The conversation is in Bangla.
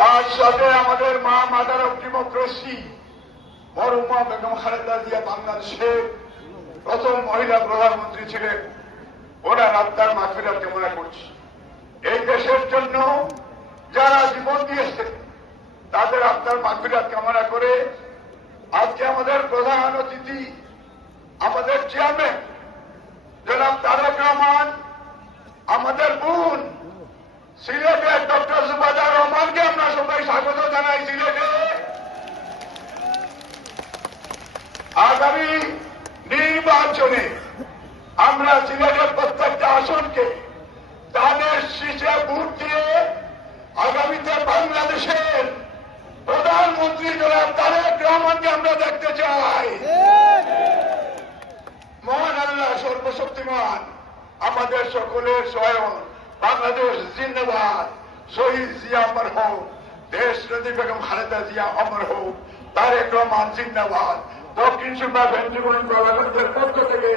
তার সাথে আমাদের মা মাদার অফ ডেমোক্রেসি মরহুমা বেগম খালেদা জিয়া বাংলাদেশের প্রথম মহিলা প্রধানমন্ত্রী ছিলেন। ওনার আত্মার মাগফিরাত কামনা করছি। এই দেশের জন্য যারা জীবন দিয়েছে তাদের আত্মার মাগফিরাত কামনা করে আজকে আমাদের প্রধান অতিথি আমাদের চেয়ারম্যান জনাব তারেক রহমান, আমাদের বোন সিলেটের ডক্টর জুবাইদা রহমানকে আমরা সবাই স্বাগত জানাই। সিলেটে আগামী নির্বাচনে আমরা সিলেটের প্রত্যেকটা আসনকে তাদের শীষে ভোট দিয়ে আগামীতে বাংলাদেশের প্রধানমন্ত্রী জনাব তারেক রহমানকে আমরা দেখতে চাই। মহান আল্লাহ সর্বশক্তিমান আমাদের সকলের স্বয়ং বাংলাদেশ জিন্দাবাদ, শহীদ জিয়া অমর হোক, দেশ নেত্রী বেগম খালেদা জিয়া অমর হোক, তারেক রহমান জিন্দাবাদ। দক্ষিণ সুরমা ভেন্ট্রিকুলার প্রভাবের পক্ষ থেকে